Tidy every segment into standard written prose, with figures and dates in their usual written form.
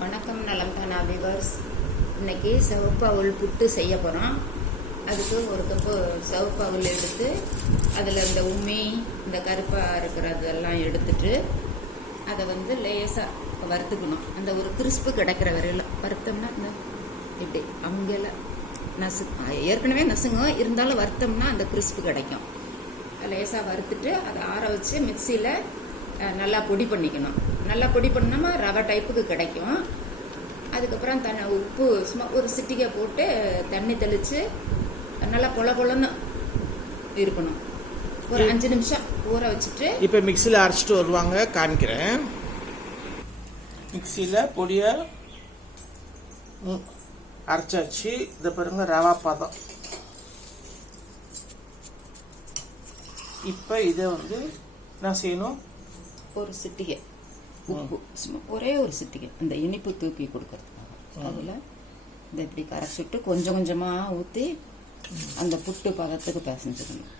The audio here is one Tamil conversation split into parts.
வணக்கம் நலம்தானா விவர்ஸ். இன்னைக்கு சிவப்பு அவல் புட்டு செய்ய போகிறோம். அதுக்கு ஒரு கப்பு சிவப்பு அவல் எடுத்து அதில் இந்த உம்மி இந்த கருப்பாக இருக்கிறதெல்லாம் எடுத்துட்டு அதை லேசாக வறுத்துக்கணும். அந்த ஒரு கிறிஸ்பு கிடைக்கிற வரையில் வறுத்தோம்னா இந்த இப்படி அவங்கெல்லாம் ஏற்கனவே நசுங்கும், இருந்தாலும் வறுத்தோம்னா அந்த கிறிஸ்பு கிடைக்கும். லேசாக வறுத்துட்டு அதை ஆற வச்சு மிக்சியில் நல்லா பொடி பண்ணிக்கணும். நல்லா பொடி பண்ணோமா ரவை டைப்புக்கு கிடைக்கும். அதுக்கப்புறம் உப்பு சும்மா ஒரு சிட்டிகை போட்டு தண்ணி தெளித்து நல்லா பொலன்னு இருக்கணும். ஒரு 5 நிமிஷம் ஊற வச்சுட்டு இப்போ மிக்சியில் அரைச்சிட்டு வருவாங்க, காமிக்கிறேன். மிக்சியில் பொடியை அரைச்சாச்சு. இதை பாருங்க, ரவா பாதம். இப்போ இதை என்ன செய்யணும்? ஒரு சிட்டிகை உப்பு, ஒரே ஒரு சிட்டிகை அந்த இனிப்பு தூக்கி கொடுக்கறதுக்காக அதில் இதை இப்படி கரைச்சிட்டு கொஞ்சம் கொஞ்சமாக ஊற்றி அந்த புட்டு பதத்துக்கு பிசைஞ்சுக்கணும்.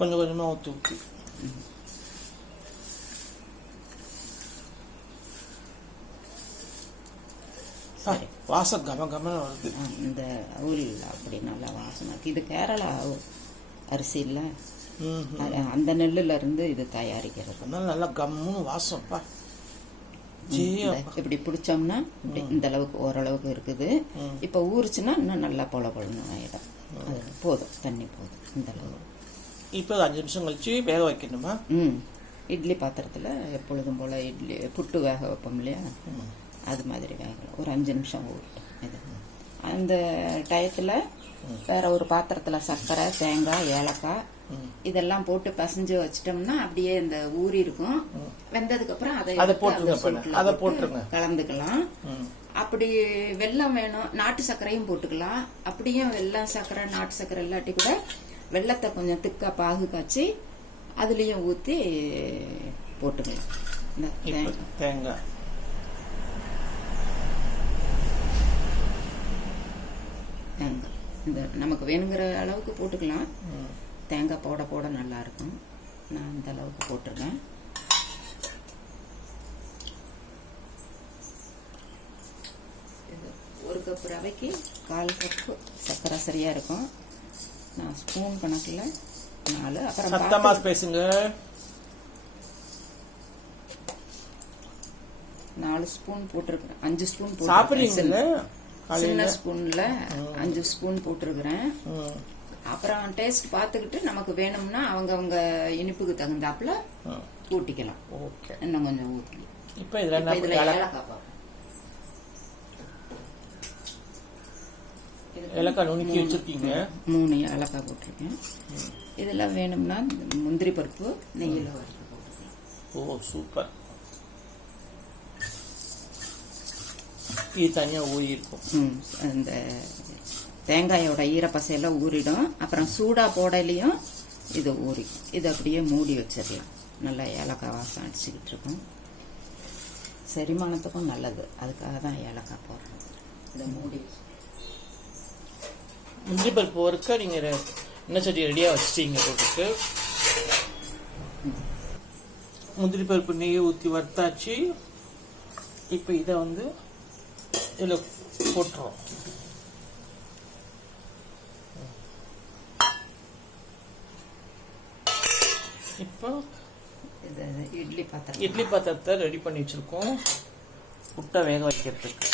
கொஞ்சம் கொஞ்சமாக ஊற்றி வாசம் கம வருது. இந்த அவல் அப்படி நல்லா வாசனை. இது கேரளா அரிசி இல்லை, அந்த நெல்லுல இருந்து இது தயாரிக்கிறது. நல்லா கம்முன்னு வாசம்ப்பா. இப்படி பிடிச்சோம்னா இப்படி இந்த அளவுக்கு ஓரளவுக்கு இருக்குது. இப்போ ஊறிச்சுன்னா இன்னும் நல்லா பொலன்னு ஆயிடும். அது போதும், தண்ணி போதும் இந்த அளவு. இப்போ 5 நிமிஷம் கழிச்சு வேக வைக்கணுமா? இட்லி பாத்திரத்தில் எப்பொழுதும் போல் இட்லி புட்டு வேக வைப்போம் இல்லையா, அது மாதிரி வேகலாம். ஒரு 5 நிமிஷம் ஊறட்டும். இது அந்த டயத்தில் வேற ஒரு பாத்திரத்தில் சர்க்கரை, தேங்காய், ஏலக்காய் இதெல்லாம் போட்டு பசைஞ்சு வச்சிட்டோம்னா அப்படியே இந்த ஊறி இருக்கும். வெந்ததுக்கு அப்புறம் அதை போட்டுருங்க, கலந்துக்கலாம். அப்படி வெல்லம் வேணும், நாட்டு சர்க்கரையும் போட்டுக்கலாம். அப்படியும் வெல்லம் சர்க்கரை நாட்டு சர்க்கரை இல்லாட்டி கூட வெள்ளத்தை கொஞ்சம் திக்கா பாகு காய்ச்சி அதுலயும் ஊற்றி போட்டுக்கலாம். தேங்காய் இந்த நமக்கு வேணுங்கிற அளவுக்கு போட்டுக்கலாம். தேங்காய் போட போட நல்லா இருக்கும். நான் இந்த அளவுக்கு போட்டுருக்கேன். ஒரு கப் ரவைக்கு 1/4 கப்பு சர்க்கரை சரியா இருக்கும். நான் ஸ்பூன் கணக்கில் 4, அப்புறம் சத்தமா பேசுங்க, 4 ஸ்பூன் போட்டிருக்கிறேன். 5 ஸ்பூன் சாப்பிடுறீங்கல்ல, சின்ன ஸ்பூன்ல 5 ஸ்பூன் போட்டிருக்கிறேன். அப்புறம் டேஸ்ட் பார்த்துக்கிட்டு நமக்கு வேணும்னா அவங்க இனிப்புக்கு தகுந்தாப்புல ஊட்டிக்கலாம். இன்னும் கொஞ்சம் ஊற்றி இப்போ இதுல ஏலக்காய் நுணுக்கி வச்சிருக்கீங்க. 3 ஏலக்காய் போட்டிருக்கேன். இதெல்லாம் வேணும்னா முந்திரி பருப்பு நெய்யில் வறுத்து போட்டுக்கலாம். ஓ சூப்பர். இது தனியாக ஊறி இருக்கும். அந்த தேங்காயோட ஈரப்பசையெல்லாம் ஊறிடும். அப்புறம் சூடா போடலையும் இது ஊறிக்கும். இது அப்படியே மூடி வச்சிடலாம். நல்லா ஏலக்காய் வாசம் அடிச்சுக்கிட்டு இருக்கும். செரிமானத்துக்கும் நல்லது, அதுக்காக தான் ஏலக்காய் போடுறோம். இதை மூடி முந்திரி பருப்பு வறுக்க நீங்கள் எண்ணெய் சட்டி ரெடியாக வச்சுட்டீங்க. போட்டுட்டு முந்திரி பருப்பு நெய்யை ஊற்றி வறுத்தாச்சு. இப்போ இதை இதில் போட்டுறோம். இப்போ இட்லி பாத்திரத்தை ரெடி பண்ணி வச்சிருக்கோம் புட்டை வேக வைக்கிறதுக்கு.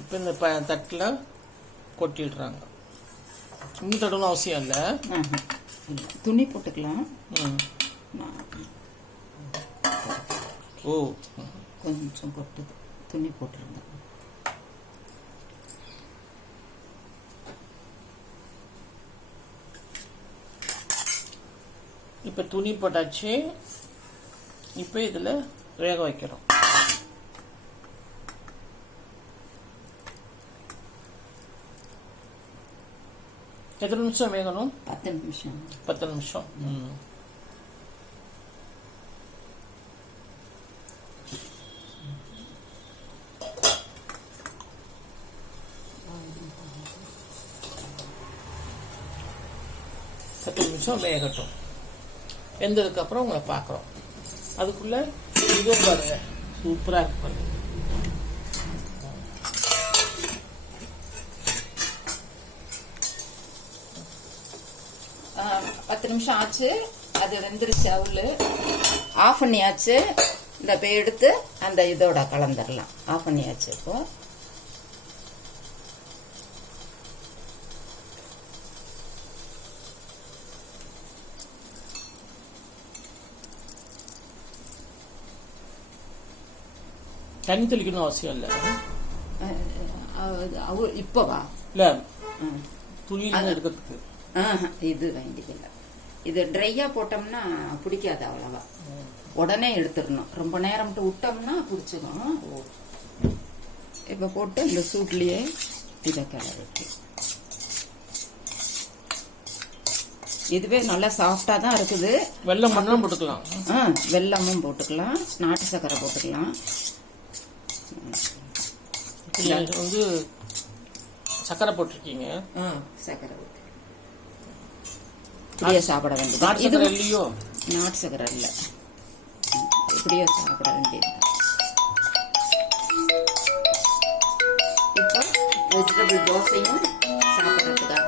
இப்போ இந்த தட்டில் கொட்டிடுறாங்க. இன்னும் தடவும் அவசியம் இல்லை, துணி போட்டுக்கலாம். ஓ கொஞ்சம் கொட்டுது, துணி போட்டுருந்தேன். இப்போ துணி போட்டாச்சு. இப்போ இதில் வேக வைக்கிறோம். எத்தனை நிமிஷம் வேகணும்? 10 நிமிஷம். 10 நிமிஷம். வேகட்டும். வெந்ததுக்கு அப்புறம் உங்களை பார்க்குறோம். அதுக்குள்ள இதுவும் பாருங்க, சூப்பராக இருக்கு பாருங்க. பத்து நிமிஷம் ஆச்சு. அது வெந்துருச்சு. அவள் ஆஃப் பண்ணியாச்சு. இந்த இப்போ எடுத்து அந்த இதோட கலந்துடலாம். ஆஃப் பண்ணியாச்சு. இப்போ தண்ணி தெளிக்கணும் அவசியம் இல்லை. இப்போவா? இல்லை, துணியில் எடுக்கிறதுக்கு இது வேண்டியதில்லை. இது ட்ரையாக போட்டோம்னா பிடிக்காது அவ்வளவா. உடனே எடுத்துடணும். ரொம்ப நேரம் விட்டோம்னா பிடிச்சிக்கும். இப்போ போட்டு இந்த சூட்லேயே இதை கிளறிட்டு, இதுவே நல்லா சாஃப்டாக தான் இருக்குது. வெல்லம் மட்டும் போட்டுக்கலாம். வெல்லமும் போட்டுக்கலாம், நாட்டு சர்க்கரை போட்டுக்கலாம். வந்து சர்க்கரை போட்டிருக்கீங்க. சர்க்கரை இப்படியே சாப்பிட வேண்டியது. நாட்டு சர்க்கரை இல்லையோ? நாட்டு சர்க்கரை இல்லை, இப்படியே சாப்பிட வேண்டியது. இப்போ வெஜிடபிள் தோசையும் சாப்பிட்றதுக்காக